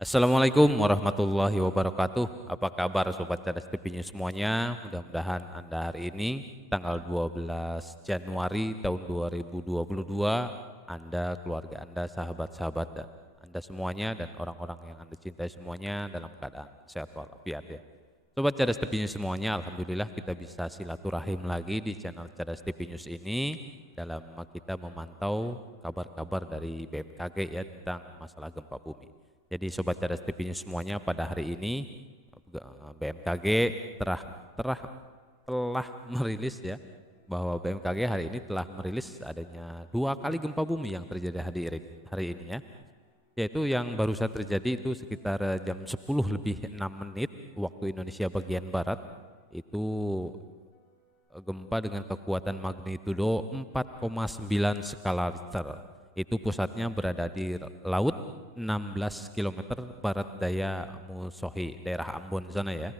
Assalamualaikum warahmatullahi wabarakatuh. Apa kabar Sobat Cerdas TV News semuanya? Mudah-mudahan Anda hari ini tanggal 12 Januari tahun 2022, Anda, keluarga Anda, sahabat-sahabat dan Anda semuanya dan orang-orang yang Anda cintai semuanya dalam keadaan sehat walafiat ya. Sobat Cerdas TV News semuanya, alhamdulillah kita bisa silaturahim lagi di channel Cerdas TV News ini dalam kita memantau kabar-kabar dari BMKG ya tentang masalah gempa bumi. Jadi Sobat Cerdas TV News semuanya, pada hari ini BMKG telah telah telah merilis ya bahwa BMKG hari ini telah merilis adanya 2 kali gempa bumi yang terjadi hari ini ya. Yaitu yang barusan terjadi itu sekitar jam 10 lebih 6 menit waktu Indonesia bagian barat, itu gempa dengan kekuatan magnitudo 4,9 skala Richter. Itu pusatnya berada di laut 16 km barat daya Musohi, daerah Ambon sana ya.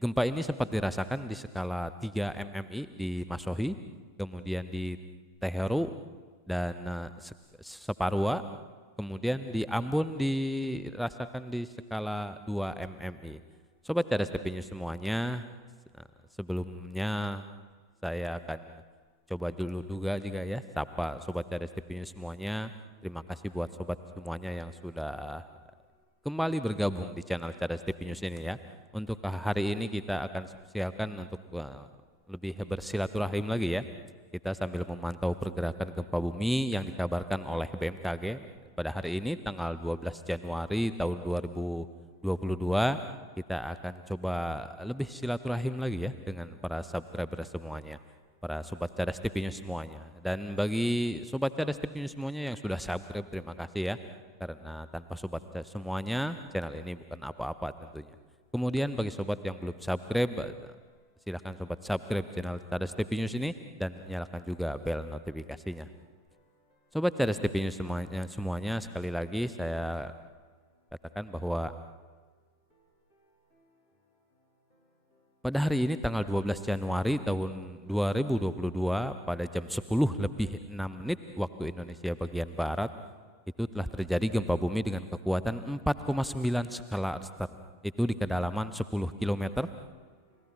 Gempa ini sempat dirasakan di skala 3 mmi di Masohi, kemudian di Teheru dan Separua, kemudian di Ambon dirasakan di skala 2 mmi. Sobat Cerdas TV News semuanya, sebelumnya saya akan coba dulu juga ya sapa Sobat Cerdas TV News semuanya. Terima kasih buat sobat semuanya yang sudah kembali bergabung di channel Cerdas TV News ini ya. Untuk hari ini kita akan spesialkan untuk lebih bersilaturahim lagi ya. Kita sambil memantau pergerakan gempa bumi yang dikabarkan oleh BMKG pada hari ini tanggal 12 Januari tahun 2022. Kita akan coba lebih silaturahim lagi ya dengan para subscriber semuanya, para Sobat Cerdas TV News semuanya. Dan bagi Sobat Cerdas TV News semuanya yang sudah subscribe, terima kasih ya, karena tanpa Sobat semuanya channel ini bukan apa-apa tentunya. Kemudian bagi Sobat yang belum subscribe, silahkan Sobat subscribe channel Cerdas TV News ini dan nyalakan juga bel notifikasinya. Sobat Cerdas TV News semuanya sekali lagi saya katakan bahwa pada hari ini tanggal 12 Januari tahun 2022 pada jam 10 lebih 6 menit waktu Indonesia bagian barat, itu telah terjadi gempa bumi dengan kekuatan 4,9 skala Richter. Itu di kedalaman 10 km.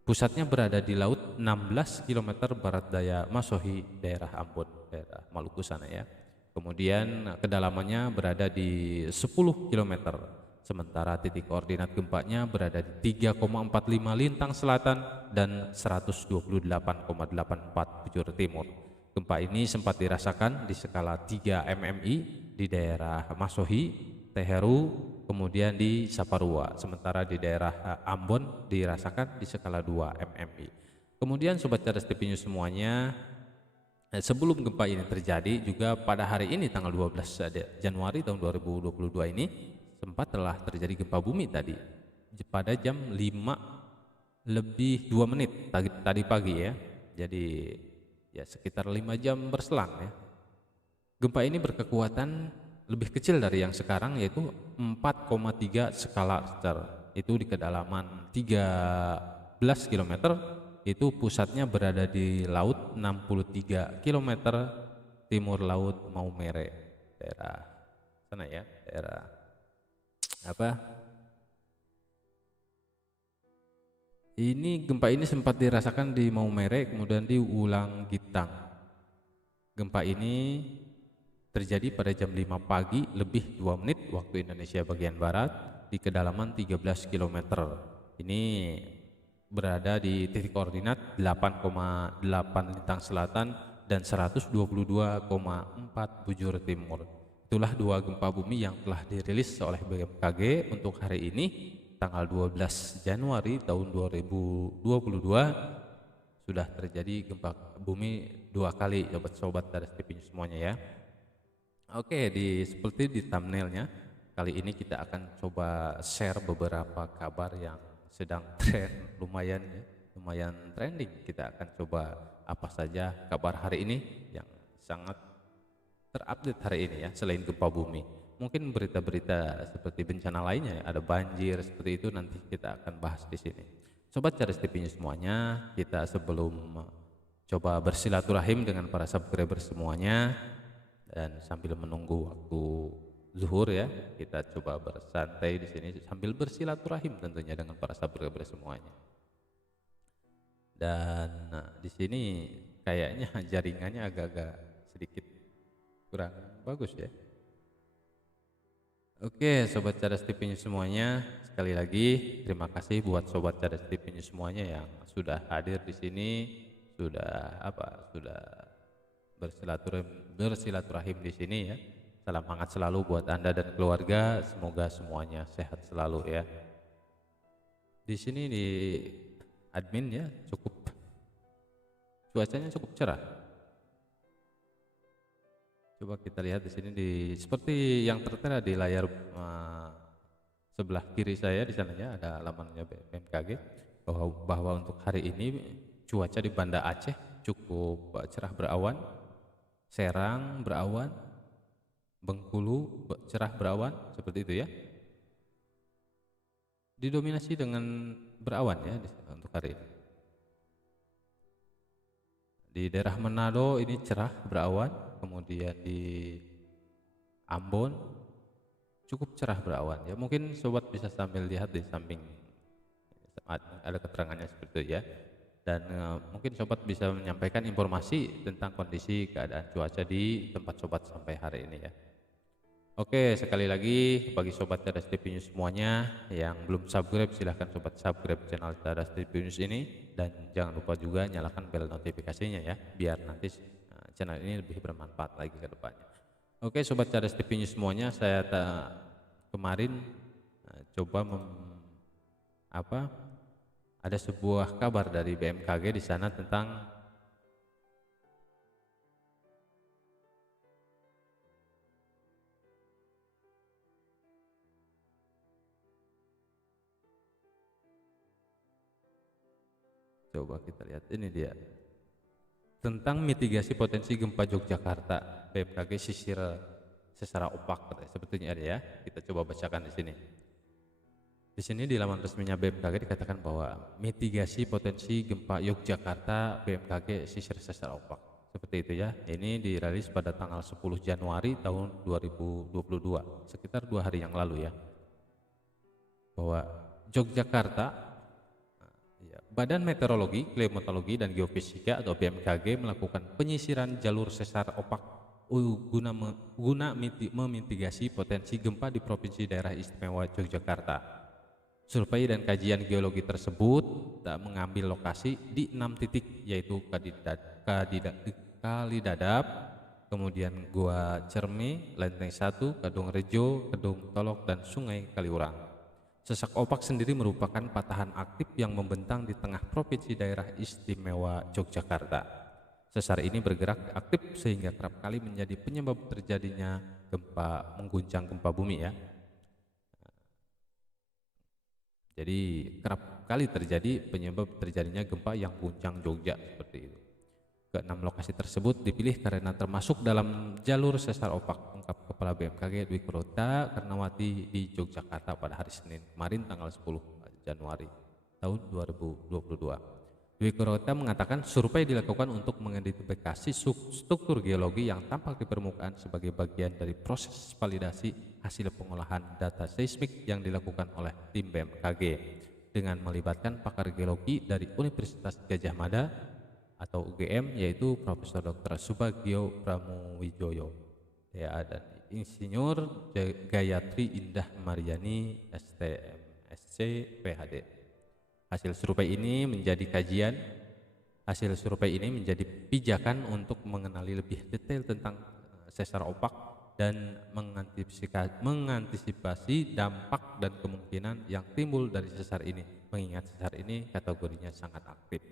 Pusatnya berada di laut 16 km barat daya Masohi, daerah Ambon, daerah Maluku sana ya. Kemudian kedalamannya berada di 10 km. Sementara titik koordinat gempanya berada di 3,45 lintang selatan dan 128,84 bujur timur. Gempa ini sempat dirasakan di skala 3 mmi di daerah Masohi, Teheru, kemudian di Saparua. Sementara di daerah Ambon dirasakan di skala 2 mmi. Kemudian Sobat Cerdas TV News semuanya, sebelum gempa ini terjadi juga pada hari ini tanggal 12 Januari tahun 2022 ini sempat telah terjadi gempa bumi tadi pada jam 5 lebih 2 menit tadi pagi ya. Jadi ya sekitar 5 jam berselang ya. Gempa ini berkekuatan lebih kecil dari yang sekarang, yaitu 4,3 skala Richter. Itu di kedalaman 13 km. Itu pusatnya berada di laut 63 km timur laut Maumere, daerah sana ya, daerah ini. Gempa ini sempat dirasakan di Maumere, kemudian di Ulang Gitang. Gempa ini terjadi pada jam 5 pagi lebih 2 menit waktu Indonesia bagian barat di kedalaman 13 km. Ini berada di titik koordinat 8,8 lintang selatan dan 122,4 bujur timur. Itulah 2 gempa bumi yang telah dirilis oleh BMKG untuk hari ini tanggal 12 Januari tahun 2022. Sudah terjadi gempa bumi 2 kali sobat Cerdas TV semuanya ya. Oke, seperti di thumbnailnya, kali ini kita akan coba share beberapa kabar yang sedang tren, lumayan trending. Kita akan coba apa saja kabar hari ini yang sangat terupdate hari ini ya, selain gempa bumi. Mungkin berita-berita seperti bencana lainnya, ada banjir seperti itu, nanti kita akan bahas di sini. Sobat Cerdas TV semuanya, kita sebelum coba bersilaturahim dengan para subscriber semuanya dan sambil menunggu waktu zuhur ya, kita coba bersantai di sini sambil bersilaturahim tentunya dengan para subscriber semuanya. Dan di sini kayaknya jaringannya agak-agak sedikit kurang bagus ya. Oke, sobat Cerdas TV News semuanya, sekali lagi terima kasih buat sobat Cerdas TV News semuanya yang sudah hadir di sini, sudah bersilaturahim di sini ya. Salam hangat selalu buat Anda dan keluarga, semoga semuanya sehat selalu ya. Di sini di admin ya cuacanya cukup cerah. Coba kita lihat di sini seperti yang tertera di layar sebelah kiri saya di sananya ada alamatnya BMKG bahwa untuk hari ini cuaca di Banda Aceh cukup cerah berawan, Serang berawan, Bengkulu cerah berawan seperti itu ya. Didominasi dengan berawan ya untuk hari ini. Di daerah Manado ini cerah berawan, kemudian di Ambon cukup cerah berawan ya. Mungkin sobat bisa sambil lihat di samping ada keterangannya seperti itu ya. Dan mungkin sobat bisa menyampaikan informasi tentang kondisi keadaan cuaca di tempat sobat sampai hari ini ya. Oke, sekali lagi bagi sobat Cerdas TV News semuanya yang belum subscribe, silahkan sobat subscribe channel Cerdas TV News ini, dan jangan lupa juga nyalakan bel notifikasinya ya, biar nanti channel ini lebih bermanfaat lagi ke depannya. Oke, sobat Cerdas TV News semuanya, saya kemarin coba ada sebuah kabar dari BMKG di sana tentang coba kita lihat, ini dia tentang mitigasi potensi gempa Yogyakarta. BMKG sisir sesar opak sepertinya ada ya. Kita coba bacakan di sini. Di sini di laman resminya BMKG dikatakan bahwa mitigasi potensi gempa Yogyakarta, BMKG sisir sesar opak. Seperti itu ya. Ini dirilis pada tanggal 10 Januari tahun 2022, sekitar 2 hari yang lalu ya. Bahwa Yogyakarta, Badan Meteorologi, Klimatologi, dan Geofisika atau BMKG melakukan penyisiran jalur sesar opak guna memitigasi potensi gempa di Provinsi Daerah Istimewa Yogyakarta. Survei dan kajian geologi tersebut mengambil lokasi di 6 titik, yaitu Kalidadap, kemudian Gua Cerme, Lenteng 1, Kedung Rejo, Kedung Tolok, dan Sungai Kaliurang. Sesak opak sendiri merupakan patahan aktif yang membentang di tengah Provinsi Daerah Istimewa Yogyakarta. Sesar ini bergerak aktif sehingga kerap kali menjadi penyebab terjadinya mengguncang gempa bumi ya. Jadi kerap kali terjadi penyebab terjadinya gempa yang guncang Jogja seperti itu. Ke-6 lokasi tersebut dipilih karena termasuk dalam jalur sesar opak, ungkap Kepala BMKG Dwi Korita Karnawati di Yogyakarta pada hari Senin kemarin tanggal 10 Januari tahun 2022. Dwi Korita mengatakan survei dilakukan untuk mengidentifikasi struktur geologi yang tampak di permukaan sebagai bagian dari proses validasi hasil pengolahan data seismik yang dilakukan oleh tim BMKG dengan melibatkan pakar geologi dari Universitas Gadjah Mada atau UGM, yaitu Profesor Dr. Subagio Pramuwijoyo ya, dan Insinyur Gayatri Indah Mariani STMSC PhD. Hasil survei ini menjadi pijakan untuk mengenali lebih detail tentang sesar opak dan mengantisipasi dampak dan kemungkinan yang timbul dari sesar ini, mengingat sesar ini kategorinya sangat aktif.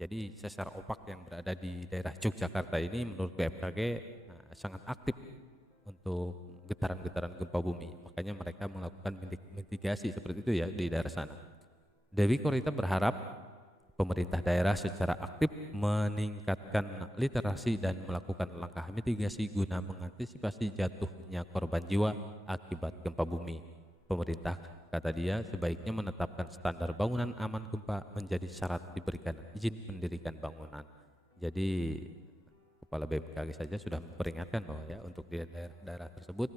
Jadi sesar opak yang berada di daerah Yogyakarta ini menurut BMKG sangat aktif untuk getaran-getaran gempa bumi. Makanya mereka melakukan mitigasi seperti itu ya di daerah sana. Dewi Korita berharap pemerintah daerah secara aktif meningkatkan literasi dan melakukan langkah mitigasi guna mengantisipasi jatuhnya korban jiwa akibat gempa bumi. Pemerintah, kata dia, sebaiknya menetapkan standar bangunan aman gempa menjadi syarat diberikan izin mendirikan bangunan. Jadi Kepala BMKG saja sudah memperingatkan bahwa ya untuk di daerah-daerah tersebut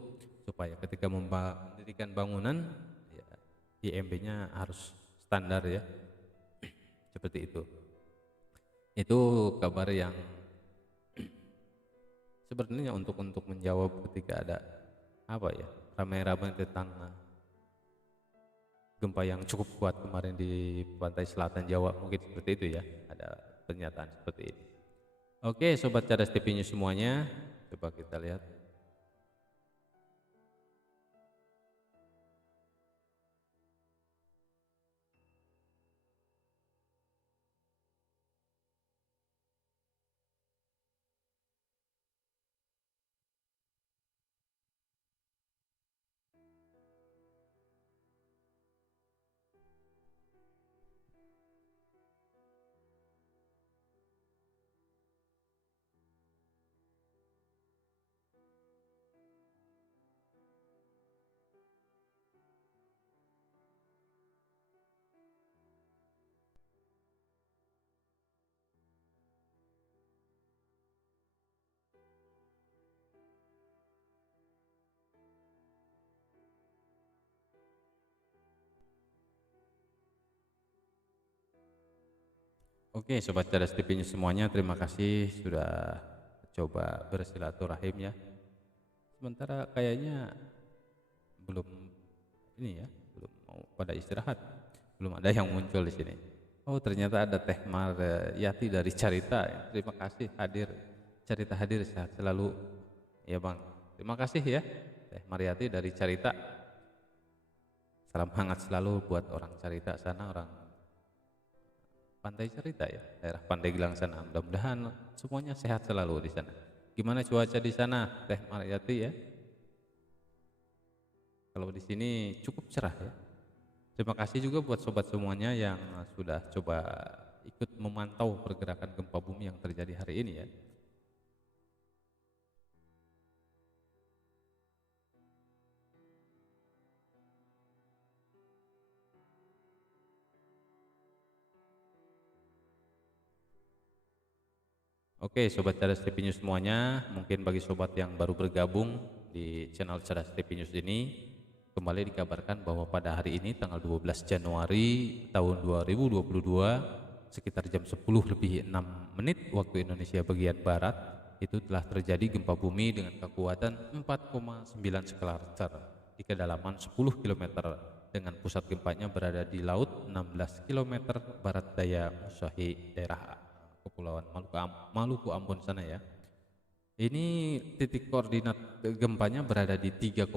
supaya ketika mendirikan bangunan ya, IMB-nya harus standar ya, seperti itu. Itu kabar yang sebenarnya untuk menjawab ketika ada apa ya, ramai-ramai tentang gempa yang cukup kuat kemarin di pantai selatan Jawa, mungkin seperti itu ya, ada pernyataan seperti ini. Oke, sobat cerdas TV News semuanya, coba kita lihat. Oke, sobat cerdas TV News semuanya, terima kasih sudah coba bersilaturahim ya. Sementara kayaknya belum ini ya, belum mau pada istirahat, belum ada yang muncul di sini. Oh, ternyata ada Teh Maryati dari Carita. Terima kasih hadir, Carita hadir, sehat selalu ya Bang. Terima kasih ya Teh Maryati dari Carita. Salam hangat selalu buat orang Carita sana, orang Pantai Carita ya, daerah Pandeglang sana. Mudah-mudahan semuanya sehat selalu di sana. Gimana cuaca di sana Teh Maryati ya? Kalau di sini cukup cerah ya. Terima kasih juga buat sobat semuanya yang sudah coba ikut memantau pergerakan gempa bumi yang terjadi hari ini ya. Oke, sobat Cerdas TV News semuanya, mungkin bagi sobat yang baru bergabung di channel Cerdas TV News ini, kembali dikabarkan bahwa pada hari ini tanggal 12 Januari tahun 2022 sekitar jam 10:06 waktu Indonesia bagian barat itu telah terjadi gempa bumi dengan kekuatan 4,9 skala Richter di kedalaman 10 km dengan pusat gempanya berada di laut 16 km barat daya Musahi, daerah Kepulauan Maluku Ambon sana ya. Ini titik koordinat gempanya berada di 3,45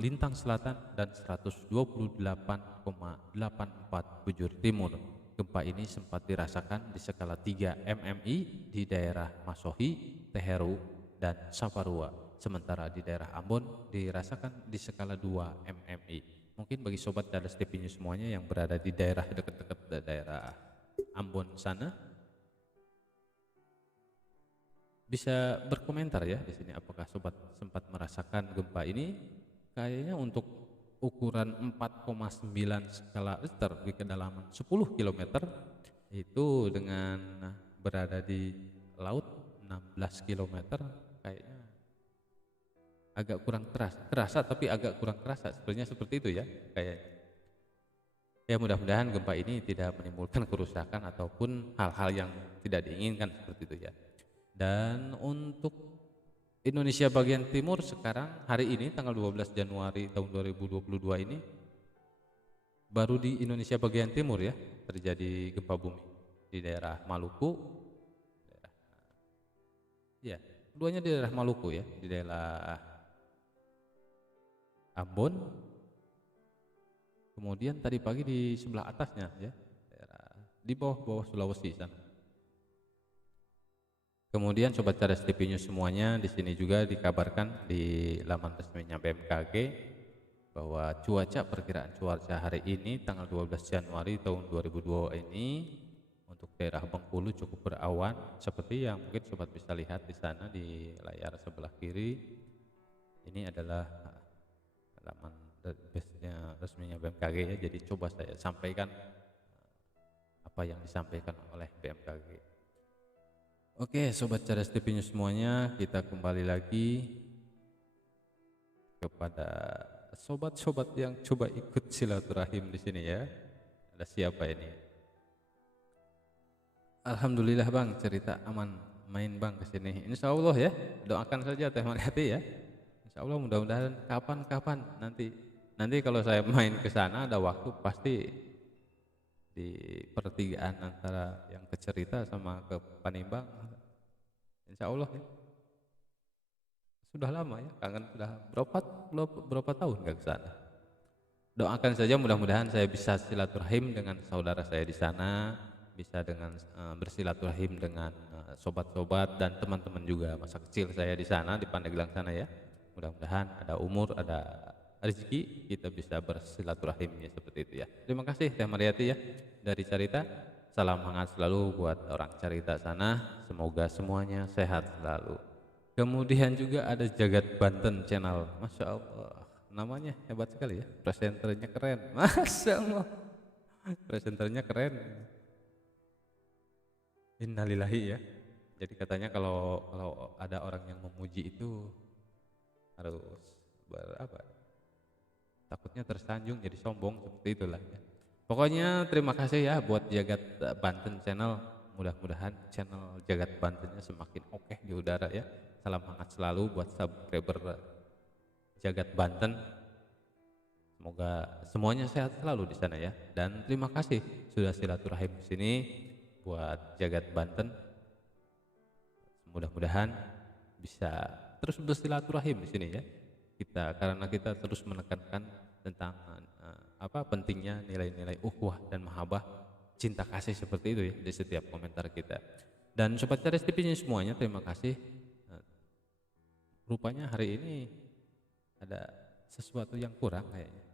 lintang selatan dan 128,84 bujur timur. Gempa ini sempat dirasakan di skala 3 mmi di daerah Masohi, Teheru, dan Saparua. Sementara di daerah Ambon dirasakan di skala 2 mmi. Mungkin bagi sobat Cerdas TV News semuanya yang berada di daerah dekat-dekat daerah Ambon sana bisa berkomentar ya di sini, apakah sobat sempat merasakan gempa ini. Kayaknya untuk ukuran 4,9 skala Richter di kedalaman 10 km itu dengan berada di laut 16 km kayaknya agak kurang kerasa tapi agak kurang kerasa, sebenarnya seperti itu ya kayaknya. Ya mudah-mudahan gempa ini tidak menimbulkan kerusakan ataupun hal-hal yang tidak diinginkan seperti itu ya. Dan untuk Indonesia bagian timur sekarang hari ini tanggal 12 Januari tahun 2022 ini baru di Indonesia bagian timur ya terjadi gempa bumi di daerah Maluku, daerah, ya keduanya di daerah Maluku ya, di daerah Ambon, kemudian tadi pagi di sebelah atasnya ya daerah di bawah Sulawesi sana. Kemudian sobat Cerdas TV News semuanya, di sini juga dikabarkan di laman resminya BMKG bahwa perkiraan cuaca hari ini tanggal 12 Januari tahun 2002 ini untuk daerah Bengkulu cukup berawan seperti yang mungkin sobat bisa lihat di sana di layar sebelah kiri. Ini adalah laman resminya BMKG ya. Jadi coba saya sampaikan apa yang disampaikan oleh BMKG. Oke, sobat Cerdas TV News semuanya, kita kembali lagi kepada sobat-sobat yang coba ikut silaturahim di sini ya. Ada siapa ini? Alhamdulillah Bang, cerita aman main Bang ke sini. Insya Allah ya, doakan saja Teh Mariati ya. Insya Allah mudah-mudahan kapan-kapan nanti kalau saya main ke sana ada waktu pasti di pertigaan antara yang ke Cerita sama ke Panimbang. Insya Allah ya. Sudah lama ya, kangen sudah berapa tahun nggak ke sana. Doakan saja mudah-mudahan saya bisa silaturahim dengan saudara saya di sana, bisa dengan bersilaturahim dengan sobat-sobat dan teman-teman juga masa kecil saya di sana di Pandeglang sana ya. Mudah-mudahan ada umur, ada rezeki kita bisa bersilaturahim ya seperti itu ya. Terima kasih Teh Mariati ya dari Carita. Salam hangat selalu buat orang Carita sana. Semoga semuanya sehat selalu. Kemudian juga ada Jagat Banten Channel. Masya Allah, namanya hebat sekali ya. Presenternya keren. Masya Allah, presenternya keren. Innalillahi ya. Jadi katanya kalau ada orang yang memuji itu harus berapa? Takutnya tersanjung jadi sombong seperti itulah ya. Pokoknya terima kasih ya buat Jagat Banten Channel. Mudah-mudahan channel Jagat Bantennya semakin oke di udara ya. Salam hangat selalu buat subscriber Jagat Banten. Semoga semuanya sehat selalu di sana ya. Dan terima kasih sudah silaturahim di sini buat Jagat Banten. Mudah-mudahan bisa terus bersilaturahim di sini ya. Karena kita terus menekankan tentang pentingnya nilai-nilai ukhuwah dan mahabbah, cinta kasih seperti itu ya di setiap komentar kita. Dan Sobat Ceres TV semuanya terima kasih. Rupanya hari ini ada sesuatu yang kurang kayaknya.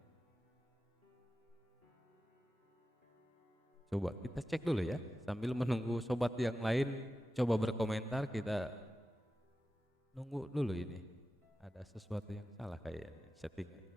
Coba kita cek dulu ya, sambil menunggu sobat yang lain coba berkomentar, kita nunggu dulu ini. Ada sesuatu yang salah kayaknya settingnya.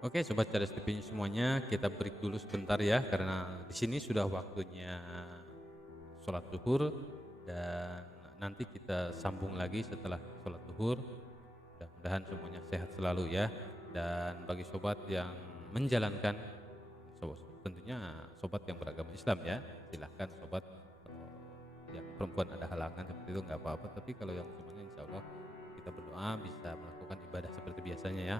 Oke, Sobat Ceres TV semuanya, kita break dulu sebentar ya, karena di sini sudah waktunya sholat zuhur dan nanti kita sambung lagi setelah sholat zuhur. Mudah-mudahan semuanya sehat selalu ya. Dan bagi sobat yang menjalankan, tentunya sobat yang beragama Islam ya, silahkan sobat. Kalau yang perempuan ada halangan seperti itu nggak apa-apa, tapi kalau yang semuanya insya Allah kita berdoa bisa melakukan ibadah seperti biasanya ya,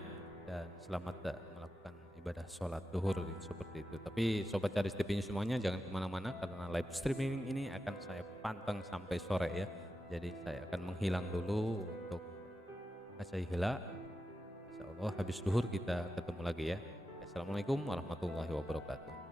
dan selamat melakukan ibadah sholat duhur seperti itu. Tapi Sobat Caris TV semuanya jangan kemana-mana, karena live streaming ini akan saya panteng sampai sore ya. Jadi saya akan menghilang dulu untuk kasih hela. Insya Allah habis duhur kita ketemu lagi ya. Assalamualaikum warahmatullahi wabarakatuh.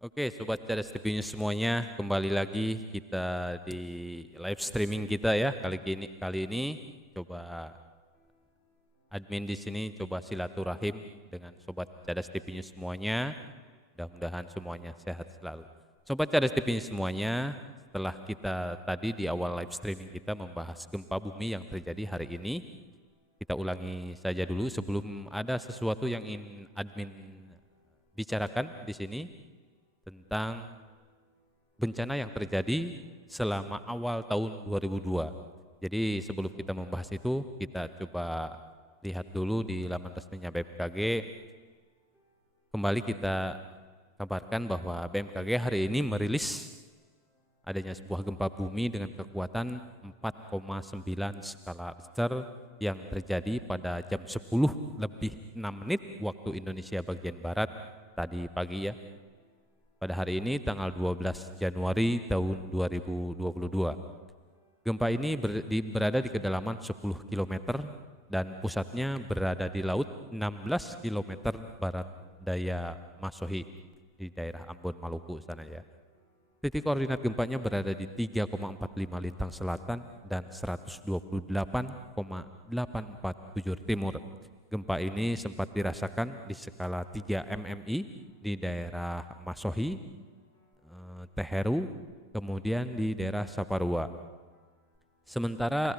Oke, Sobat Cadas TV News semuanya, kembali lagi kita di live streaming kita ya. Kali ini coba admin di sini coba silaturahim dengan Sobat Cadas TV News semuanya. Mudah-mudahan semuanya sehat selalu. Sobat Cadas TV News semuanya, setelah kita tadi di awal live streaming kita membahas gempa bumi yang terjadi hari ini, kita ulangi saja dulu sebelum ada sesuatu yang ingin admin bicarakan di sini tentang bencana yang terjadi selama awal tahun 2002. Jadi sebelum kita membahas itu, kita coba lihat dulu di laman resminya BMKG. Kembali kita kabarkan bahwa BMKG hari ini merilis adanya sebuah gempa bumi dengan kekuatan 4,9 skala Richter yang terjadi pada jam 10:06 waktu Indonesia bagian Barat tadi pagi ya. Pada hari ini tanggal 12 Januari tahun 2022. Gempa ini berada di kedalaman 10 km dan pusatnya berada di laut 16 km barat daya Masohi di daerah Ambon, Maluku sana ya. Titik koordinat gempanya berada di 3,45 lintang selatan dan 128,847 timur. Gempa ini sempat dirasakan di skala 3 MMI di daerah Masohi, Teheru, kemudian di daerah Saparua. Sementara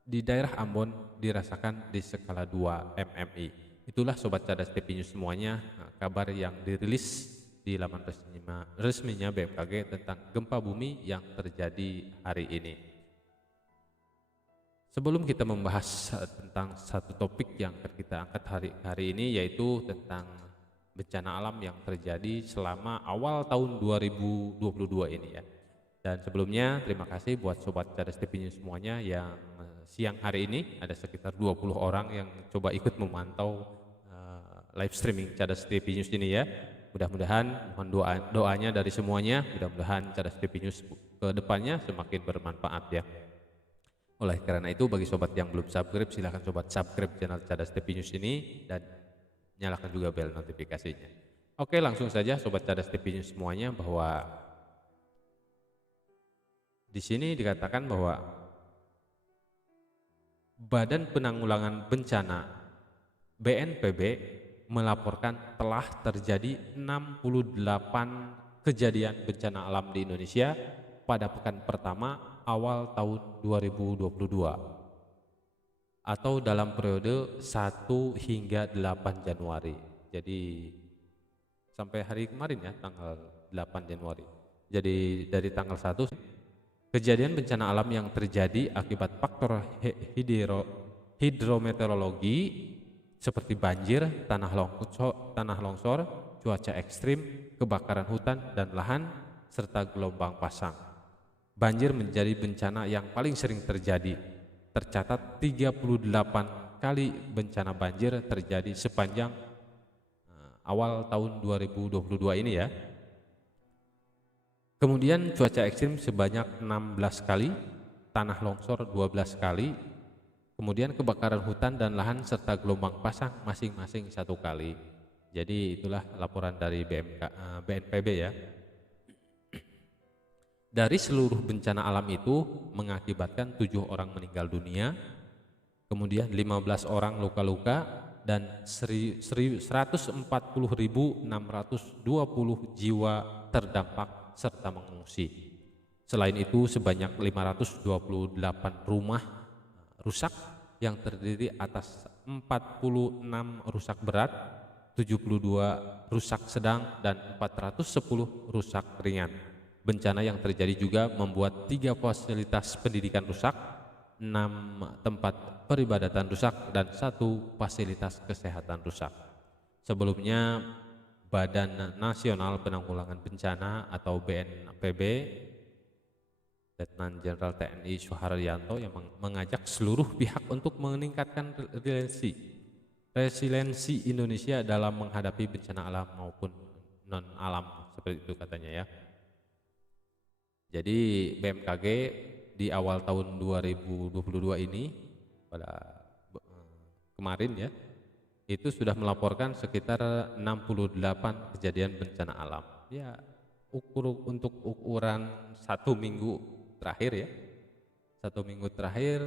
di daerah Ambon dirasakan di skala 2 MMI. Itulah Sobat Cadas TV News semuanya, kabar yang dirilis di laman resminya BMKG tentang gempa bumi yang terjadi hari ini. Sebelum kita membahas tentang satu topik yang akan kita angkat hari ini, yaitu tentang bencana alam yang terjadi selama awal tahun 2022 ini ya. Dan sebelumnya terima kasih buat Sobat Cadas TV News semuanya yang siang hari ini ada sekitar 20 orang yang coba ikut memantau live streaming Cadas TV News ini ya. Mudah-mudahan mohon doanya dari semuanya, mudah-mudahan Cadas TV News ke depannya semakin bermanfaat ya. Oleh karena itu bagi sobat yang belum subscribe, silahkan sobat subscribe channel Cadas TV News ini dan nyalakan juga bel notifikasinya. Oke, langsung saja Sobat Cadas TV News semuanya, bahwa di sini dikatakan bahwa Badan Penanggulangan Bencana BNPB melaporkan telah terjadi 68 kejadian bencana alam di Indonesia pada pekan pertama awal tahun 2022 atau dalam periode 1 hingga 8 Januari. Jadi sampai hari kemarin ya, tanggal 8 Januari. Jadi dari tanggal 1 kejadian bencana alam yang terjadi akibat faktor hidrometeorologi seperti banjir, tanah longsor, cuaca ekstrim, kebakaran hutan dan lahan, serta gelombang pasang. Banjir menjadi bencana yang paling sering terjadi. Tercatat 38 kali bencana banjir terjadi sepanjang awal tahun 2022 ini ya. Kemudian cuaca ekstrim sebanyak 16 kali, tanah longsor 12 kali, kemudian kebakaran hutan dan lahan serta gelombang pasang masing-masing 1 kali. Jadi itulah laporan dari BNPB ya. Dari seluruh bencana alam itu mengakibatkan 7 orang meninggal dunia, kemudian 15 orang luka-luka dan 140.620 jiwa terdampak serta mengungsi. Selain itu sebanyak 528 rumah rusak yang terdiri atas 46 rusak berat, 72 rusak sedang dan 410 rusak ringan. Bencana yang terjadi juga membuat 3 fasilitas pendidikan rusak, 6 tempat peribadatan rusak, dan 1 fasilitas kesehatan rusak. Sebelumnya, Badan Nasional Penanggulangan Bencana atau BNPB, Letnan Jenderal TNI Soeharyanto yang mengajak seluruh pihak untuk meningkatkan resiliensi Indonesia dalam menghadapi bencana alam maupun non-alam, seperti itu katanya ya. Jadi BMKG di awal tahun 2022 ini pada kemarin ya, itu sudah melaporkan sekitar 68 kejadian bencana alam. ya untuk ukuran 1 minggu terakhir ya, 1 minggu terakhir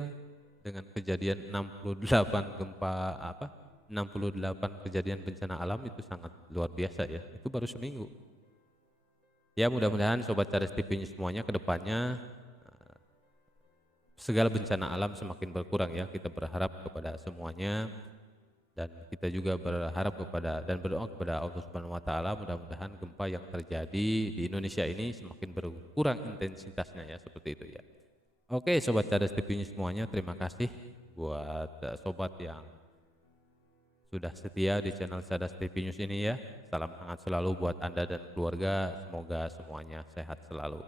dengan kejadian 68 gempa apa 68 kejadian bencana alam itu sangat luar biasa ya. Itu baru seminggu. Ya mudah-mudahan Sobat Cerdas TV semuanya ke depannya segala bencana alam semakin berkurang ya. Kita berharap kepada semuanya dan kita juga berharap kepada dan berdoa kepada Allah Subhanahu wa taala mudah-mudahan gempa yang terjadi di Indonesia ini semakin berkurang intensitasnya ya, seperti itu ya. Oke, Sobat Cerdas TV semuanya, terima kasih buat sobat yang sudah setia di channel Cerdas TV News ini ya. Salam hangat selalu buat Anda dan keluarga, semoga semuanya sehat selalu.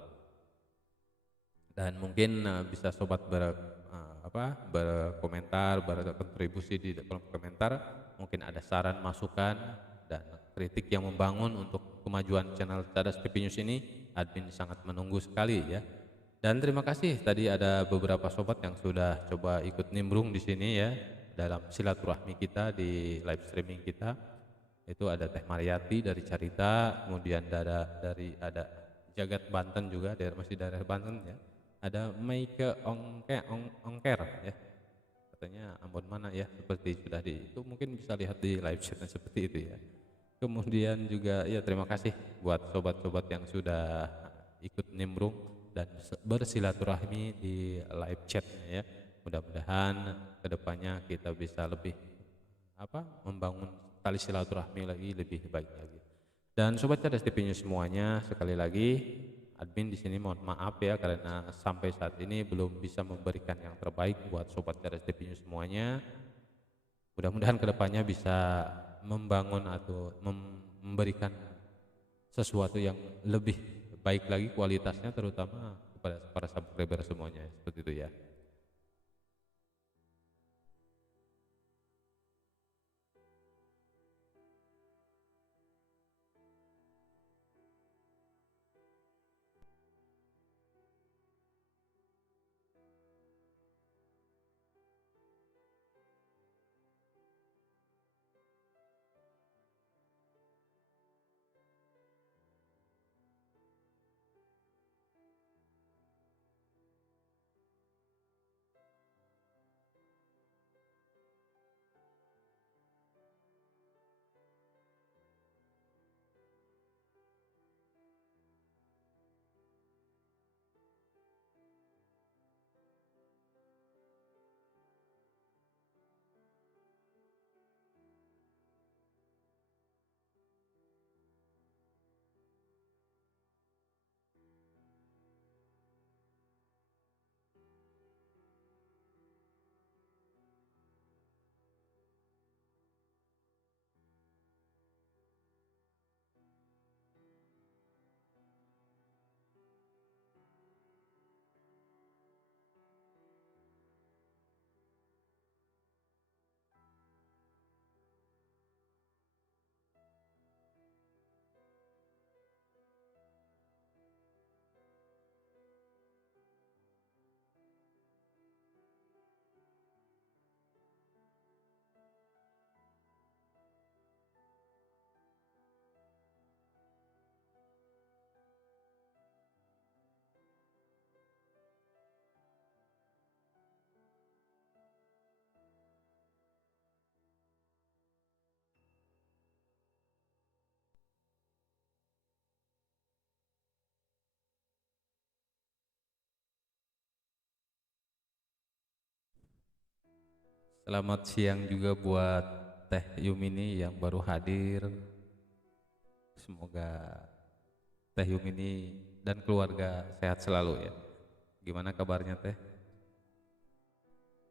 Dan mungkin bisa sobat berkomentar, berkontribusi di kolom komentar, mungkin ada saran, masukan dan kritik yang membangun untuk kemajuan channel Cerdas TV News ini. Admin sangat menunggu sekali ya. Dan terima kasih tadi ada beberapa sobat yang sudah coba ikut nimbrung di sini ya dalam silaturahmi kita di live streaming kita. Itu ada Teh Mariati dari Carita, kemudian ada Jagat Banten juga, masih daerah Banten ya. Ada Maike Ongker ya, katanya Ambon mana ya, seperti sudah itu mungkin bisa lihat di live chatnya seperti itu ya. Kemudian juga ya terima kasih buat sobat-sobat yang sudah ikut nimbrung dan bersilaturahmi di live chatnya ya. Mudah-mudahan kedepannya kita bisa lebih membangun tali silaturahmi lagi lebih baik lagi. Dan Sobat Cerdas TV semuanya, sekali lagi admin di sini mohon maaf ya karena sampai saat ini belum bisa memberikan yang terbaik buat Sobat Cerdas TV semuanya. Mudah-mudahan kedepannya bisa membangun atau memberikan sesuatu yang lebih baik lagi kualitasnya, terutama kepada para subscriber semuanya, seperti itu ya. Selamat siang juga buat Teh Yumini yang baru hadir. Semoga Teh Yumini dan keluarga sehat selalu ya. Gimana kabarnya Teh?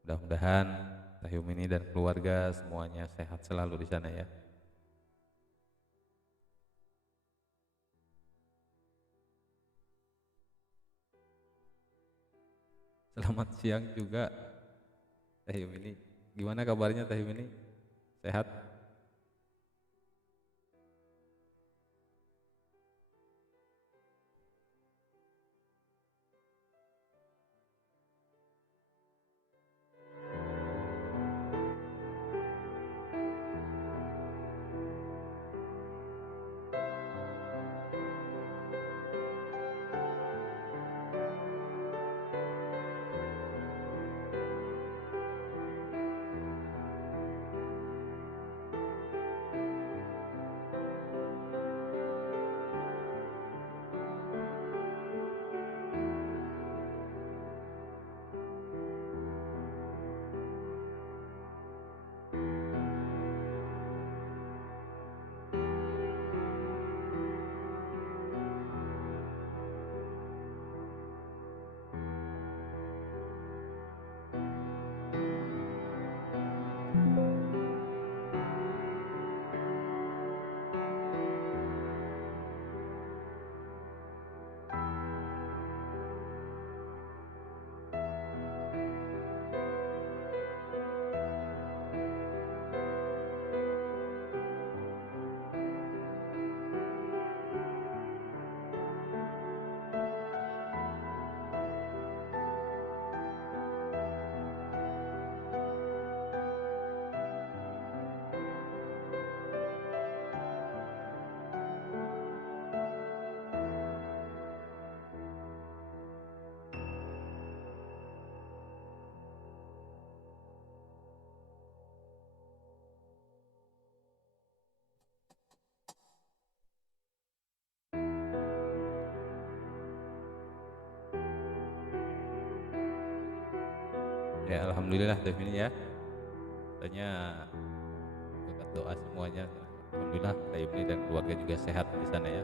Mudah-mudahan Teh Yumini dan keluarga semuanya sehat selalu di sana ya. Selamat siang juga Teh Yumini. Gimana kabarnya Teh Yumini? Sehat? ya, alhamdulillah Devin ya. Katanya berkat doa semuanya, alhamdulillah Devin dan keluarga juga sehat di sana ya.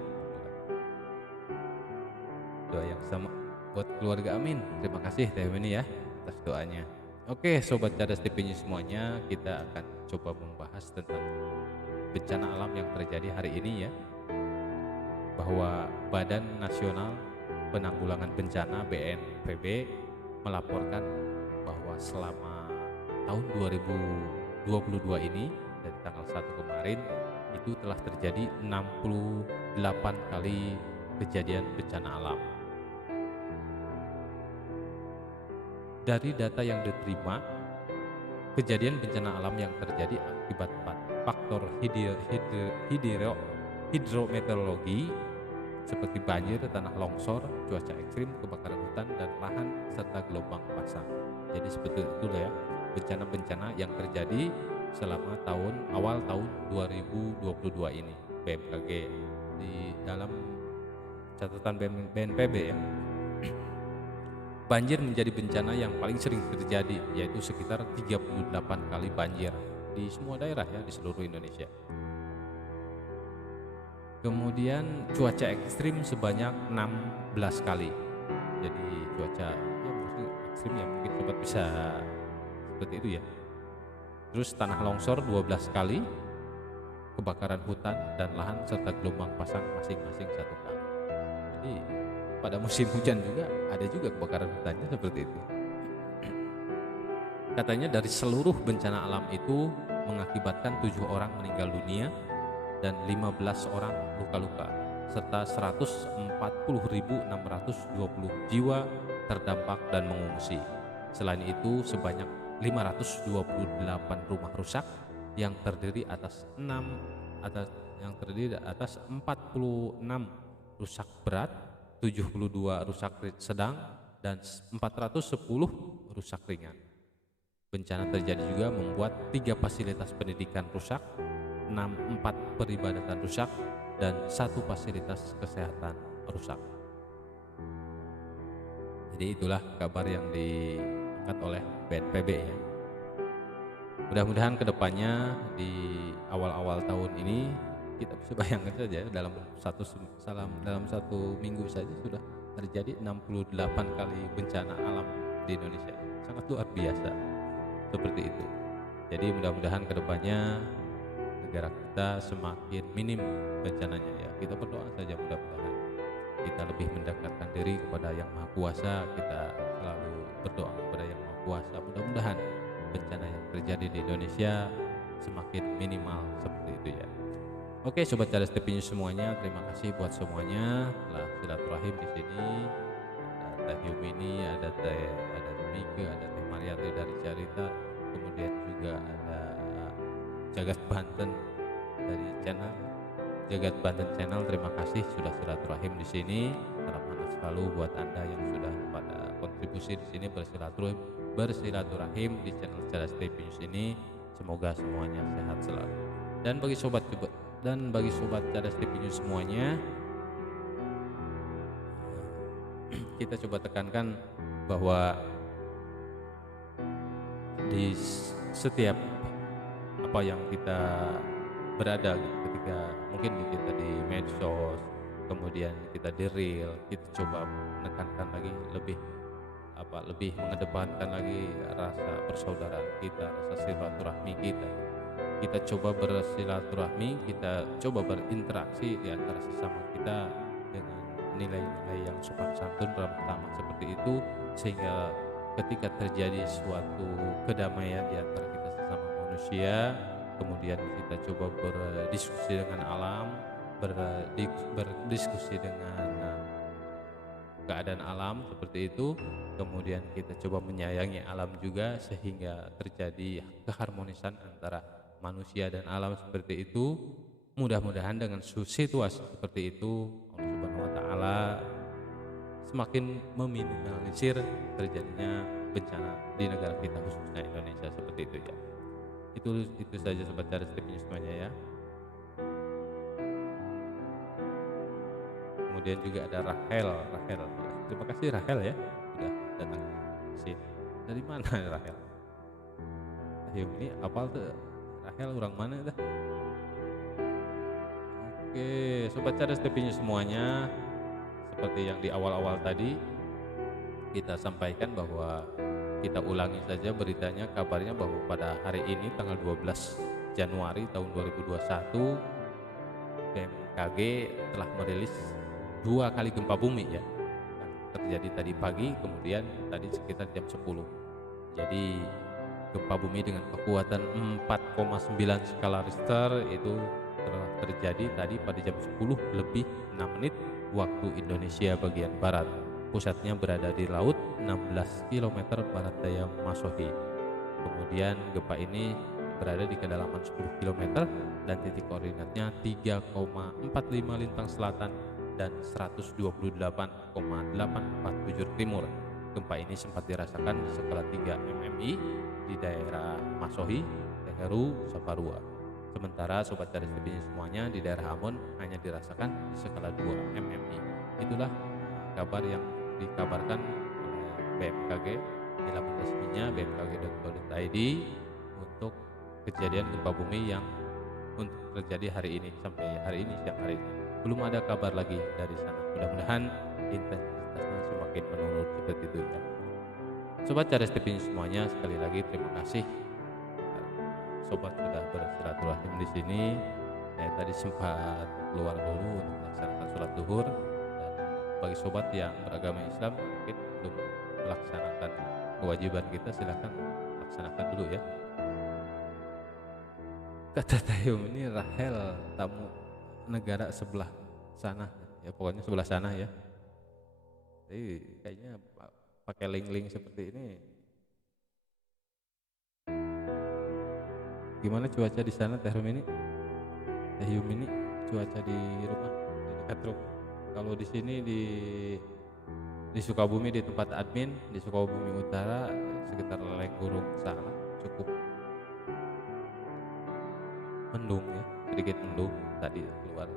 Doa yang sama buat keluarga, amin. Terima kasih Devin ya atas doanya. Oke, sobat cerdas TV News semuanya, kita akan coba membahas tentang bencana alam yang terjadi hari ini ya. Bahwa Badan Nasional Penanggulangan Bencana BNPB melaporkan bahwa selama tahun 2022 ini dari tanggal 1 kemarin itu telah terjadi 68 kali kejadian bencana alam. Dari data yang diterima, kejadian bencana alam yang terjadi akibat faktor hidrometeorologi seperti banjir, tanah longsor, cuaca ekstrim, kebakaran hutan dan lahan, serta gelombang pasang. Jadi seperti itu ya bencana-bencana yang terjadi selama awal tahun 2022 ini. BMKG di dalam catatan BNPB ya. Banjir menjadi bencana yang paling sering terjadi, yaitu sekitar 38 kali banjir di semua daerah ya di seluruh Indonesia. Kemudian cuaca ekstrim sebanyak 16 kali. Jadi cuaca ya mungkin ekstrim ya, mungkin sobat bisa seperti itu ya. Terus tanah longsor 12 kali, kebakaran hutan dan lahan serta gelombang pasang masing-masing 1 kali. Jadi pada musim hujan juga ada juga kebakaran hutannya seperti itu. Katanya dari seluruh bencana alam itu mengakibatkan 7 orang meninggal dunia dan 15 orang luka-luka, serta 140.620 jiwa terdampak dan mengungsi. Selain itu, sebanyak 528 rumah rusak yang terdiri atas 46 rusak berat, 72 rusak sedang, dan 410 rusak ringan. Bencana terjadi juga membuat 3 fasilitas pendidikan rusak, 4 peribadatan rusak, dan 1 fasilitas kesehatan rusak. Jadi itulah kabar yang diangkat oleh BNPB ya. Mudah-mudahan kedepannya di awal-awal tahun ini kita bisa bayangkan saja dalam satu minggu saja sudah terjadi 68 kali bencana alam di Indonesia. Sangat luar biasa seperti itu. Jadi mudah-mudahan kedepannya negara kita semakin minim bencananya ya. Kita berdoa saja mudah-mudahan kita lebih mendekatkan diri kepada Yang Maha Kuasa. Kita selalu berdoa kepada Yang Maha Kuasa. Mudah-mudahan bencana yang terjadi di Indonesia semakin minimal seperti itu ya. Oke, sobat cerdas TV News semuanya, terima kasih buat semuanya telah silaturahim di sini. Ada Teh Yumini, ada Mika, ada Teh Mariati dari Carita, kemudian juga ada Jagat Banten dari channel Jagat Banten Channel. Terima kasih sudah silaturahim di sini. Salam hangat selalu buat Anda yang sudah pada kontribusi di sini bersilaturahim di channel Cerdas TV News ini. Semoga semuanya sehat selalu. Dan bagi sobat Cerdas TV News semuanya, kita coba tekankan bahwa di setiap apa yang kita berada ketika mungkin kita di medsos, kemudian kita di real, kita coba menekankan lagi lebih mengedepankan lagi rasa persaudaraan kita, rasa silaturahmi kita. Kita coba bersilaturahmi, kita coba berinteraksi di antara sesama kita dengan nilai-nilai yang sopan santun, ramah tamah seperti itu, sehingga ketika terjadi suatu kedamaian di antara kita sesama manusia, kemudian kita coba berdiskusi dengan alam, berdiskusi dengan keadaan alam seperti itu, kemudian kita coba menyayangi alam juga sehingga terjadi keharmonisan antara manusia dan alam seperti itu. Mudah-mudahan dengan situasi seperti itu Allah Subhanahu wa taala semakin meminimalisir terjadinya bencana di negara kita khususnya Indonesia seperti itu ya. Itu saja sobat Cerdas TV News semuanya ya. Kemudian juga ada Rahel. Terima kasih Rahel ya sudah datang ke sini. Dari mana Rahel? Tahyum ini apal tuh Rahel orang mana dah? Oke, sobat cerdas TV semuanya, seperti yang di awal-awal tadi kita sampaikan bahwa kita ulangi saja beritanya, kabarnya bahwa pada hari ini tanggal 12 Januari tahun 2021 BMKG telah merilis 2 kali gempa bumi ya, yang terjadi tadi pagi, kemudian tadi sekitar jam 10. Jadi gempa bumi dengan kekuatan 4,9 skala Richter itu telah terjadi tadi pada jam 10 lebih 6 menit waktu Indonesia bagian barat. Pusatnya berada di laut 16 km barat daya Masohi. Kemudian gempa ini berada di kedalaman 10 km dan titik koordinatnya 3,45 lintang selatan dan 128,847 timur. Gempa ini sempat dirasakan di skala 3 MMI di daerah Masohi, Teheru, Saparua. Sementara sobat cerdas TV semuanya di daerah Ambon hanya dirasakan di skala 2 MMI. Itulah kabar yang dikabarkan oleh BMKG di laman resminya bmkg.go.id untuk kejadian gempa bumi yang untuk terjadi hari ini sampai hari ini siang hari ini. Belum ada kabar lagi dari sana. Mudah-mudahan intensitasnya semakin menurun seperti itu ya. Sobat cerdas TV semuanya, sekali lagi terima kasih sobat sudah bersilaturahim di sini. Saya tadi sempat keluar dulu untuk melaksanakan sholat zuhur, dan bagi sobat yang beragama Islam mungkin belum melaksanakan kewajiban kita, silahkan laksanakan dulu ya. Kata Tahyum ini Rahel tamu negara sebelah sana ya, pokoknya sebelah sana ya. Jadi kayaknya pakai link-link seperti ini. Gimana cuaca di sana Tahyum ini? Tahyum ini cuaca di rumah, di dekat rumah. Kalau di sini di Sukabumi, di tempat admin di Sukabumi Utara sekitar Lenggurung sana cukup mendung ya, sedikit mendung tadi keluar.